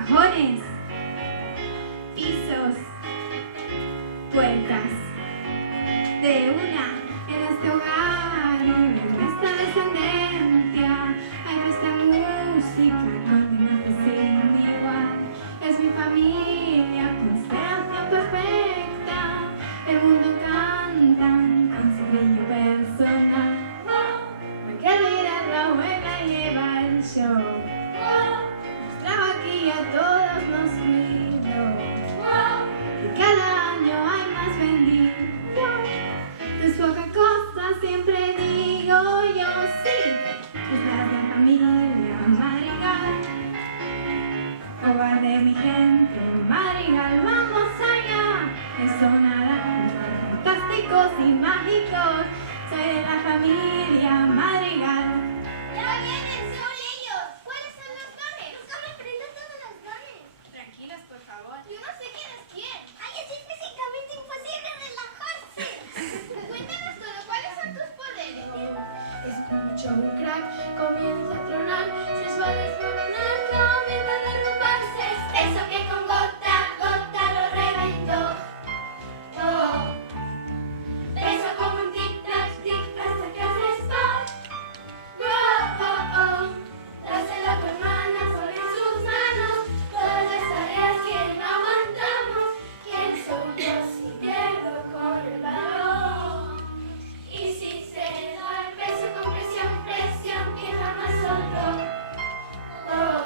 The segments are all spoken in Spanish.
cajones, pisos, puertas. De una en este hogar, en esta descendencia, hay nuestra música con mi sin igual. Es mi familia, constelación perfecta. El mundo cantan con su brillo personal. Me quiero ir a la buena y lleva el show. Aquí a todos nos cuido. Y cada año hay más benditos. De su poca cosa siempre digo yo sí. Esta es la familia Madrigal, hogar de mi gente Madrigal. Vamos allá, que sonarán fantásticos y mágicos. Soy de la familia Madrigal. ¡Ya vienen! ¡Son ellos! ¿Cuáles son los dones? ¡Nunca me aprendo todos los dones! Tranquilos, por favor. Yo no sé quién es quién. ¡Ay, es físicamente imposible relajarse! Cuéntanos todo. ¿Cuáles son tus poderes? Escucho un crack, comienza a tronar, se les va a desmoronar, comienza a derrumbarse. Eso que con gota a gota lo reventó. Oh. Beso como un tic-tac, tic hasta que hace spot. Oh, oh, oh. Dáselo a tu hermana, pon en sus manos todas las tareas que no aguantamos. ¿Quién soy yo si pierdo con el balón? Y si se da el beso con presión, presión que jamás sobró. Oh.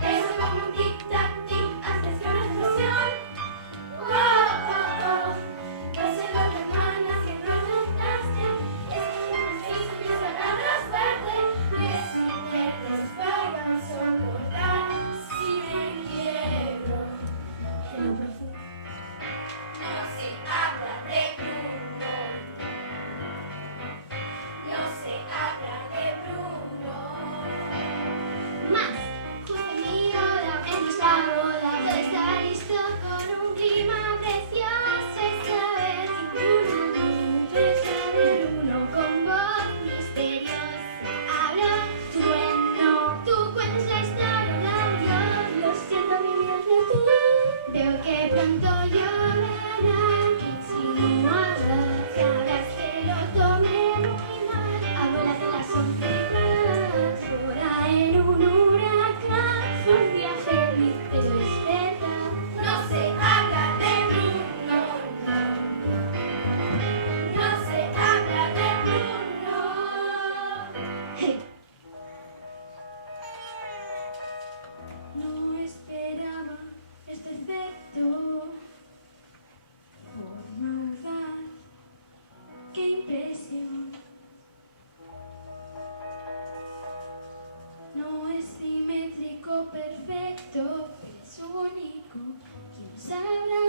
Beso como un tic-tac, tic hasta que una explosión. Oh, oh, oh. Dáselo a tu hermana que no aguantaste. Es que no me hizo palabras fuertes. Es inertes para soportar. Si me quiebro en lo profundo. No se habla de Bruno. No se habla de Bruno. Más, justo mi hora, en nuestra boda, todo está listo con un clima precioso. Esta vez una nube de uno con voz misteriosa. Hablo, trueno, tú cuentas la historia de Dios. Lo siento, mi vida es de tú. Veo que pronto llorarán, insinuadas, sabrás que lo tomé muy mal. Abuelas de las sombras, fuera en un huracán. Un día feliz, pero es verdad. No se habla de Bruno, no. No se habla de Bruno. Hey. No esperaba este efecto. Forma audaz, qué impresión. No es simétrico, perfecto, pero es único. ¿Quién sabrá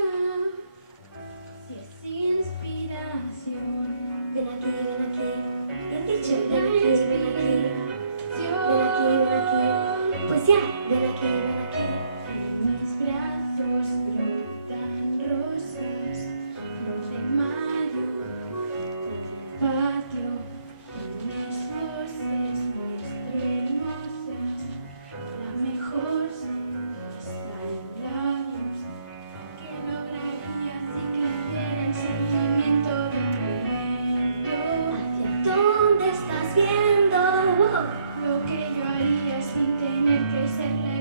si es inspiración? Ven aquí, te han dicho, ven aquí, ven aquí, ven aquí. Pues ya, ven aquí. En mis brazos brotan rosas, flor de mayo, del patio. En mis voces muestro hermosas, la mejor está en labios. ¿Qué lograría si creciera el sentimiento de momento? ¿Hacia dónde estás viendo? Wow. Lo que yo haría sin tener que ser la